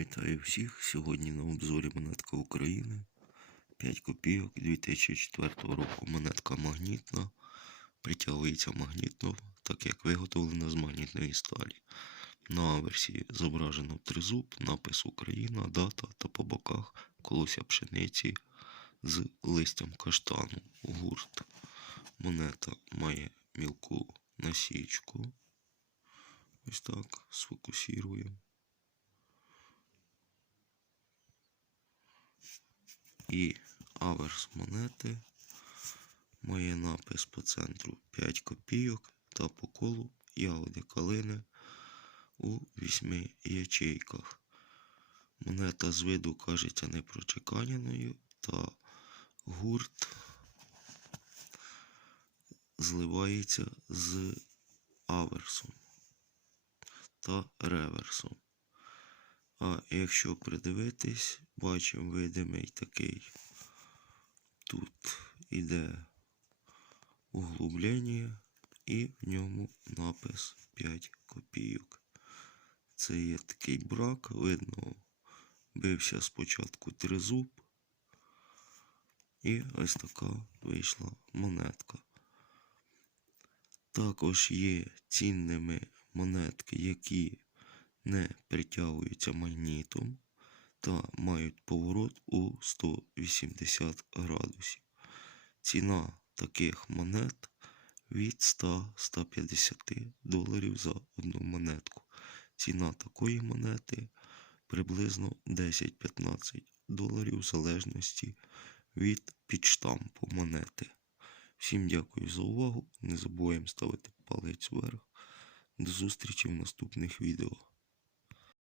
Вітаю всіх! Сьогодні на обзорі монетка України. 5 копійок 2004 року. Монетка магнітна. Притягується магнітно, так як виготовлена з магнітної сталі. На аверсі зображено тризуб, напис Україна, дата та по боках колося пшениці з листям каштану. Гурт. Монета має мілку насічку. Ось так сфокусуємо. І аверс монети має напис по центру 5 копійок та по колу ягоди калини у 8 ячейках. Монета з виду кажеться непрочеканяною та гурт зливається з аверсом та реверсом. А якщо придивитись, бачимо видимий такий. Тут іде углублення і в ньому напис 5 копійок. Це є такий брак, видно, бився спочатку тризуб. І ось така вийшла монетка. Також є цінними монетки, які не притягуються магнітом та мають поворот у 180 градусів. Ціна таких монет від 100-150 доларів за одну монетку. Ціна такої монети приблизно 10-15 доларів в залежності від підштампу монети. Всім дякую за увагу. Не забуваємо ставити палець вверх. До зустрічі в наступних відео.